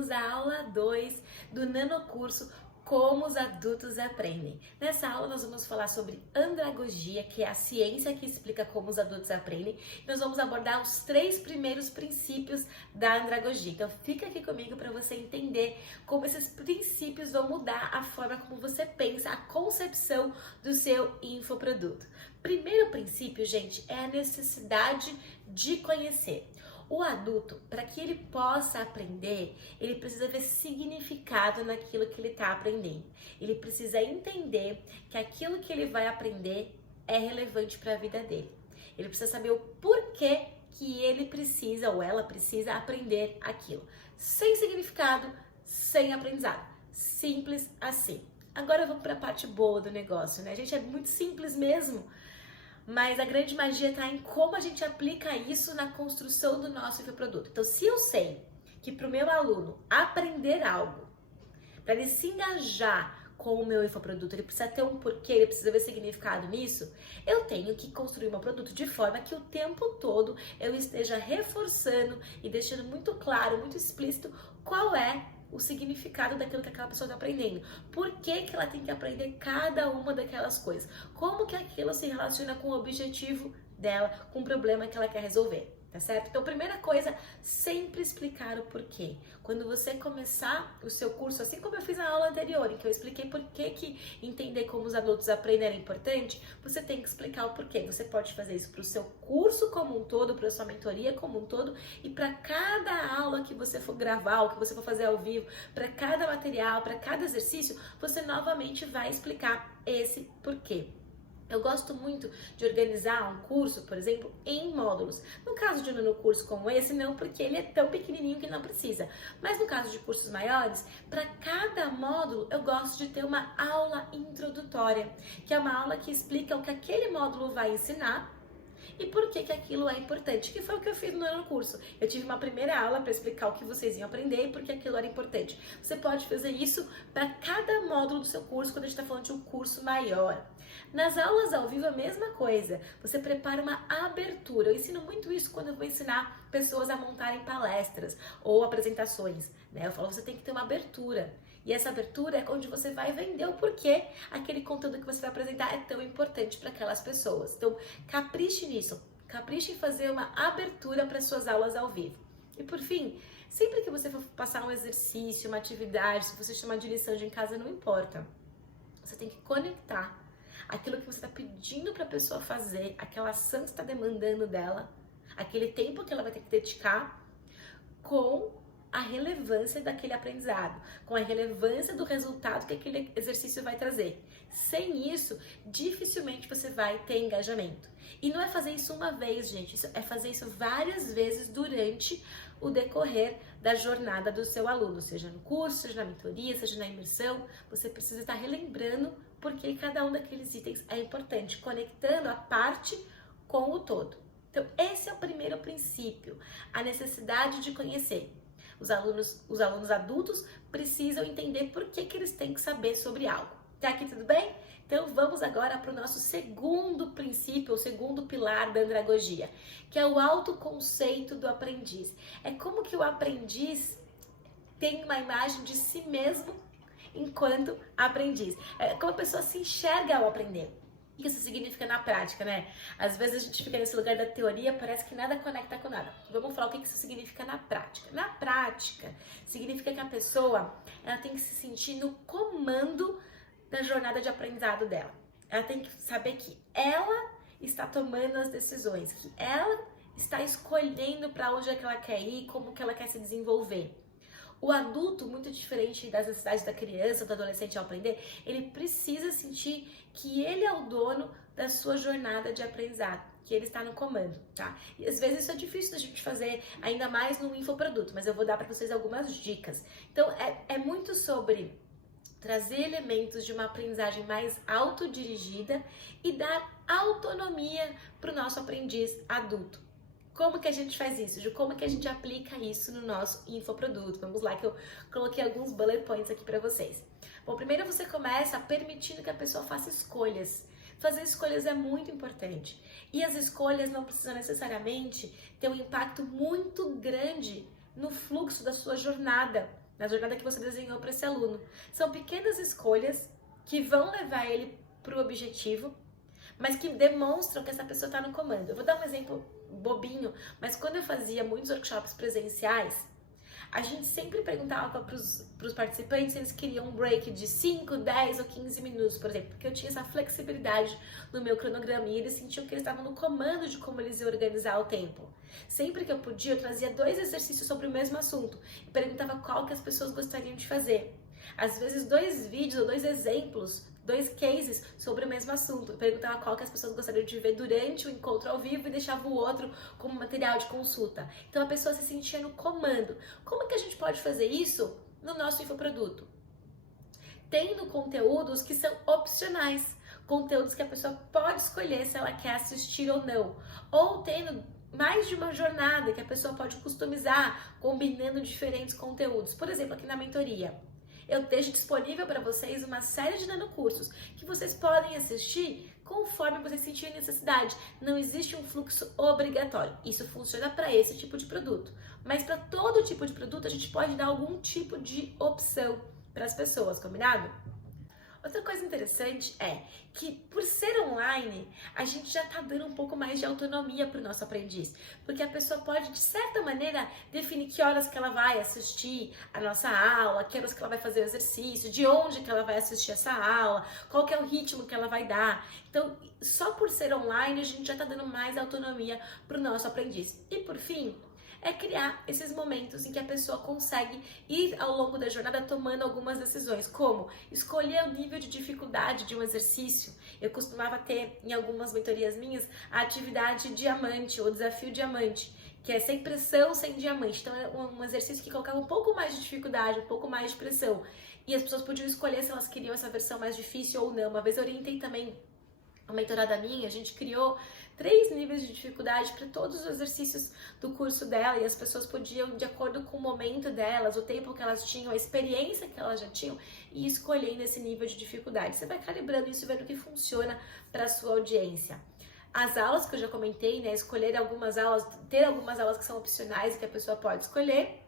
chegamos à aula 2 do nanocurso Como os Adultos Aprendem. Nessa aula nós vamos falar sobre andragogia, que é a ciência que explica como os adultos aprendem. Nós vamos abordar os 3 primeiros princípios da andragogia. Então fica aqui comigo para você entender como esses princípios vão mudar a forma como você pensa, a concepção do seu infoproduto. Primeiro princípio, gente, é a necessidade de conhecer. O adulto, para que ele possa aprender, ele precisa ver significado naquilo que ele está aprendendo. Ele precisa entender que aquilo que ele vai aprender é relevante para a vida dele. Ele precisa saber o porquê que ele precisa ou ela precisa aprender aquilo. Sem significado, sem aprendizado. Simples assim. Agora vamos para a parte boa do negócio, né? Gente, é muito simples mesmo. Mas a grande magia está em como a gente aplica isso na construção do nosso infoproduto. Então, se eu sei que para o meu aluno aprender algo, para ele se engajar com o meu infoproduto, ele precisa ter um porquê, ele precisa ver significado nisso, eu tenho que construir um produto de forma que o tempo todo eu esteja reforçando e deixando muito claro, muito explícito qual é o significado daquilo que aquela pessoa está aprendendo. Por que que ela tem que aprender cada uma daquelas coisas? Como que aquilo se relaciona com o objetivo dela, com o problema que ela quer resolver, tá certo? Então, primeira coisa, sempre explicar o porquê. Quando você começar o seu curso, assim como eu fiz na aula anterior, em que eu expliquei por que entender como os adultos aprendem era importante, você tem que explicar o porquê. Você pode fazer isso para o seu curso como um todo, para a sua mentoria como um todo, e para cada aula que você for gravar, ou que você for fazer ao vivo, para cada material, para cada exercício, você novamente vai explicar esse porquê. Eu gosto muito de organizar um curso, por exemplo, em módulos. No caso de um nanocurso como esse, não, porque ele é tão pequenininho que não precisa. Mas no caso de cursos maiores, para cada módulo eu gosto de ter uma aula introdutória, que é uma aula que explica o que aquele módulo vai ensinar e por que que aquilo é importante, que foi o que eu fiz no nanocurso. Eu tive uma primeira aula para explicar o que vocês iam aprender e por que aquilo era importante. Você pode fazer isso para cada módulo do seu curso, quando a gente está falando de um curso maior. Nas aulas ao vivo, a mesma coisa. Você prepara uma abertura. Eu ensino muito isso quando eu vou ensinar pessoas a montarem palestras ou apresentações, né? Eu falo, você tem que ter uma abertura. E essa abertura é onde você vai vender o porquê aquele conteúdo que você vai apresentar é tão importante para aquelas pessoas. Então, capriche nisso. Capriche em fazer uma abertura para suas aulas ao vivo. E por fim, sempre que você for passar um exercício, uma atividade, se você chamar de lição de em casa, não importa. Você tem que conectar aquilo que você está pedindo para a pessoa fazer, aquela ação que está demandando dela, aquele tempo que ela vai ter que dedicar, com a relevância daquele aprendizado, com a relevância do resultado que aquele exercício vai trazer. Sem isso, dificilmente você vai ter engajamento. E não é fazer isso uma vez, gente, é fazer isso várias vezes durante o decorrer da jornada do seu aluno, seja no curso, seja na mentoria, seja na imersão. Você precisa estar relembrando porque cada um daqueles itens é importante, conectando a parte com o todo. Então, esse é o primeiro princípio, a necessidade de conhecer. Os alunos adultos precisam entender por que eles têm que saber sobre algo. Tá aqui tudo bem? Então vamos agora para o nosso segundo princípio, o segundo pilar da andragogia, que é o autoconceito do aprendiz. É como que o aprendiz tem uma imagem de si mesmo enquanto aprendiz. É como a pessoa se enxerga ao aprender. O que isso significa na prática, né? Às vezes a gente fica nesse lugar da teoria, parece que nada conecta com nada. Vamos falar o que isso significa na prática. Na prática, significa que a pessoa ela tem que se sentir no comando da jornada de aprendizado dela. Ela tem que saber que ela está tomando as decisões, que ela está escolhendo para onde é que ela quer ir, como que ela quer se desenvolver. O adulto, muito diferente das necessidades da criança, do adolescente ao aprender, ele precisa sentir que ele é o dono da sua jornada de aprendizado, que ele está no comando, tá? E às vezes isso é difícil da gente fazer, ainda mais no infoproduto, mas eu vou dar para vocês algumas dicas. Então, é muito sobre trazer elementos de uma aprendizagem mais autodirigida e dar autonomia para o nosso aprendiz adulto. Como que a gente faz isso? De como que a gente aplica isso no nosso infoproduto? Vamos lá que eu coloquei alguns bullet points aqui para vocês. Bom, primeiro você começa permitindo que a pessoa faça escolhas. Fazer escolhas é muito importante. E as escolhas não precisam necessariamente ter um impacto muito grande no fluxo da sua jornada. na jornada que você desenhou para esse aluno. São pequenas escolhas que vão levar ele para o objetivo, mas que demonstram que essa pessoa está no comando. Eu vou dar um exemplo bobinho, mas quando eu fazia muitos workshops presenciais, a gente sempre perguntava para os participantes se eles queriam um break de 5, 10 ou 15 minutos, por exemplo, porque eu tinha essa flexibilidade no meu cronograma e eles sentiam que eles estavam no comando de como eles iam organizar o tempo. Sempre que eu podia, eu trazia 2 exercícios sobre o mesmo assunto e perguntava qual que as pessoas gostariam de fazer. Às vezes 2 vídeos ou 2 exemplos, 2 cases sobre o mesmo assunto. Eu perguntava qual que as pessoas gostariam de ver durante o encontro ao vivo e deixava o outro como material de consulta. Então a pessoa se sentia no comando. Como que a gente pode fazer isso no nosso infoproduto? Tendo conteúdos que são opcionais, conteúdos que a pessoa pode escolher se ela quer assistir ou não. Ou tendo mais de uma jornada que a pessoa pode customizar, combinando diferentes conteúdos. Por exemplo, aqui na mentoria, eu deixo disponível para vocês uma série de nanocursos que vocês podem assistir conforme vocês sentirem necessidade. Não existe um fluxo obrigatório. Isso funciona para esse tipo de produto. Mas para todo tipo de produto, a gente pode dar algum tipo de opção para as pessoas, combinado? Outra coisa interessante é que, por ser online, a gente já está dando um pouco mais de autonomia para o nosso aprendiz, porque a pessoa pode, de certa maneira, definir que horas que ela vai assistir a nossa aula, que horas que ela vai fazer o exercício, de onde que ela vai assistir essa aula, qual que é o ritmo que ela vai dar. Então, só por ser online, a gente já está dando mais autonomia para o nosso aprendiz. E, por fim, é criar esses momentos em que a pessoa consegue ir ao longo da jornada tomando algumas decisões, como escolher o nível de dificuldade de um exercício. Eu costumava ter, em algumas mentorias minhas, a atividade diamante, ou desafio diamante, que é sem pressão, sem diamante. Então é um exercício que colocava um pouco mais de dificuldade, um pouco mais de pressão. E as pessoas podiam escolher se elas queriam essa versão mais difícil ou não. Uma vez eu orientei também uma mentorada minha, a gente criou 3 níveis de dificuldade para todos os exercícios do curso dela e as pessoas podiam, de acordo com o momento delas, o tempo que elas tinham, a experiência que elas já tinham, e escolhendo esse nível de dificuldade. Você vai calibrando isso e vendo o que funciona para a sua audiência. As aulas que eu já comentei, né, escolher algumas aulas, ter algumas aulas que são opcionais e que a pessoa pode escolher.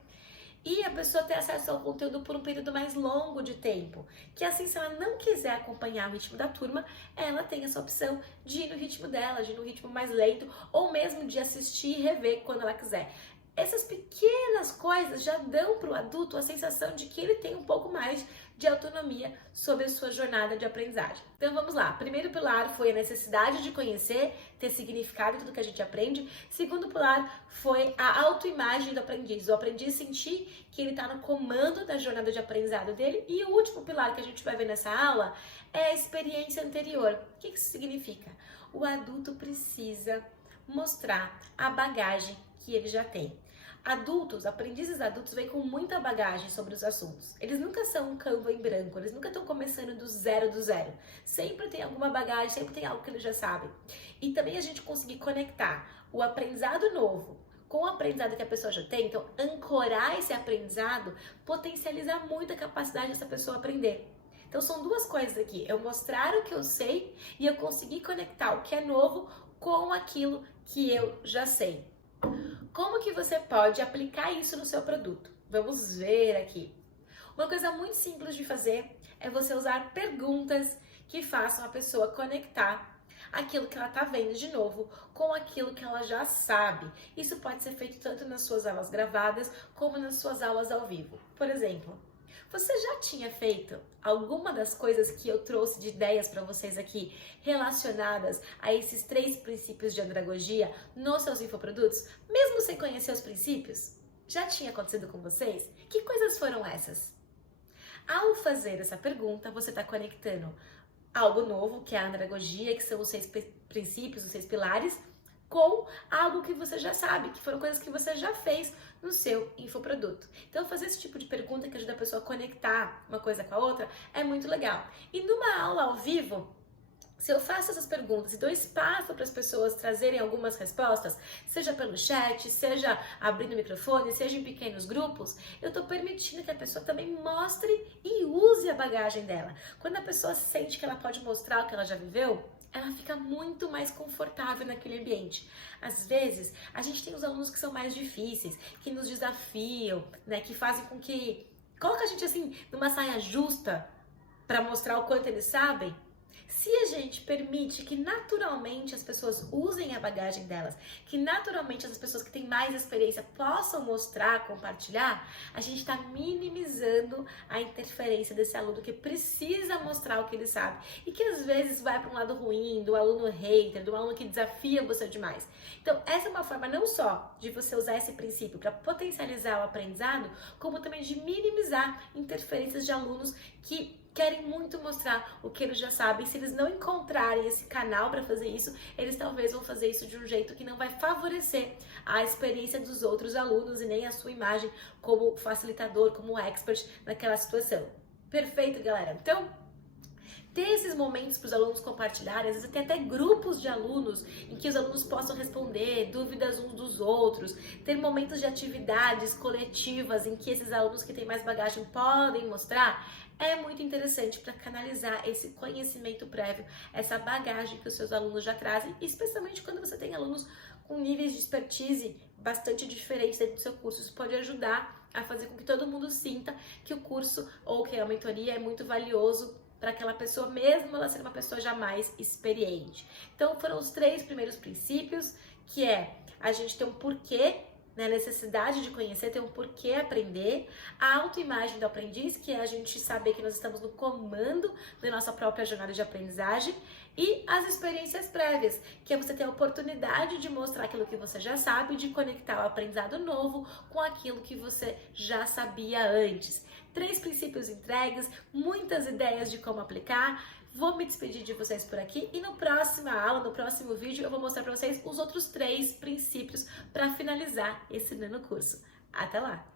E a pessoa ter acesso ao conteúdo por um período mais longo de tempo. Que assim, se ela não quiser acompanhar o ritmo da turma, ela tem essa opção de ir no ritmo dela, de ir no ritmo mais lento, ou mesmo de assistir e rever quando ela quiser. Essas pequenas coisas já dão para o adulto a sensação de que ele tem um pouco mais de autonomia sobre a sua jornada de aprendizagem. Então vamos lá. Primeiro pilar foi a necessidade de conhecer, ter significado em tudo que a gente aprende. Segundo pilar foi a autoimagem do aprendiz. O aprendiz sentir que ele está no comando da jornada de aprendizado dele. E o último pilar que a gente vai ver nessa aula é a experiência anterior. O que isso significa? O adulto precisa mostrar a bagagem que ele já tem. Aprendizes adultos vêm com muita bagagem sobre os assuntos. Eles nunca são um Canva em branco, eles nunca estão começando do zero. Sempre tem alguma bagagem, sempre tem algo que eles já sabem. E também a gente conseguir conectar o aprendizado novo com o aprendizado que a pessoa já tem, então ancorar esse aprendizado potencializa muito a capacidade dessa pessoa aprender. Então são 2 coisas aqui, eu mostrar o que eu sei e eu conseguir conectar o que é novo com aquilo que eu já sei. Como que você pode aplicar isso no seu produto? Vamos ver aqui. Uma coisa muito simples de fazer é você usar perguntas que façam a pessoa conectar aquilo que ela está vendo de novo com aquilo que ela já sabe. Isso pode ser feito tanto nas suas aulas gravadas como nas suas aulas ao vivo. Por exemplo, você já tinha feito alguma das coisas que eu trouxe de ideias para vocês aqui relacionadas a esses 3 princípios de andragogia nos seus infoprodutos, mesmo sem conhecer os princípios? Já tinha acontecido com vocês? Que coisas foram essas? Ao fazer essa pergunta, você está conectando algo novo, que é a andragogia, que são os 6 princípios, os 6 pilares, com algo que você já sabe, que foram coisas que você já fez no seu infoproduto. Então, fazer esse tipo de pergunta que ajuda a pessoa a conectar uma coisa com a outra é muito legal. E numa aula ao vivo, se eu faço essas perguntas e dou espaço para as pessoas trazerem algumas respostas, seja pelo chat, seja abrindo o microfone, seja em pequenos grupos, eu estou permitindo que a pessoa também mostre e use a bagagem dela. Quando a pessoa sente que ela pode mostrar o que ela já viveu, ela fica muito mais confortável naquele ambiente. Às vezes, a gente tem os alunos que são mais difíceis, que nos desafiam, né, que fazem com que coloca a gente assim numa saia justa para mostrar o quanto eles sabem. Se a gente permite que naturalmente as pessoas usem a bagagem delas, que naturalmente as pessoas que têm mais experiência possam mostrar, compartilhar, a gente está minimizando a interferência desse aluno que precisa mostrar o que ele sabe e que às vezes vai para um lado ruim, do aluno hater, do aluno que desafia você demais. Então, essa é uma forma não só de você usar esse princípio para potencializar o aprendizado, como também de minimizar interferências de alunos que querem muito mostrar o que eles já sabem. Se eles não encontrarem esse canal para fazer isso, eles talvez vão fazer isso de um jeito que não vai favorecer a experiência dos outros alunos e nem a sua imagem como facilitador, como expert naquela situação. Perfeito, galera? Então, ter esses momentos para os alunos compartilharem, às vezes tem até grupos de alunos em que os alunos possam responder dúvidas uns dos outros, ter momentos de atividades coletivas em que esses alunos que têm mais bagagem podem mostrar, é muito interessante para canalizar esse conhecimento prévio, essa bagagem que os seus alunos já trazem, especialmente quando você tem alunos com níveis de expertise bastante diferentes dentro do seu curso. Isso pode ajudar a fazer com que todo mundo sinta que o curso ou que a mentoria é muito valioso para aquela pessoa, mesmo ela ser uma pessoa já mais experiente. Então, foram os 3 primeiros princípios, que é a gente ter um porquê, né, a necessidade de conhecer, ter um porquê aprender, a autoimagem do aprendiz, que é a gente saber que nós estamos no comando da nossa própria jornada de aprendizagem, e as experiências prévias, que é você ter a oportunidade de mostrar aquilo que você já sabe, de conectar o aprendizado novo com aquilo que você já sabia antes. 3 princípios entregues, muitas ideias de como aplicar. Vou me despedir de vocês por aqui e na próxima aula, no próximo vídeo, eu vou mostrar para vocês os outros 3 princípios para finalizar esse nano curso. Até lá!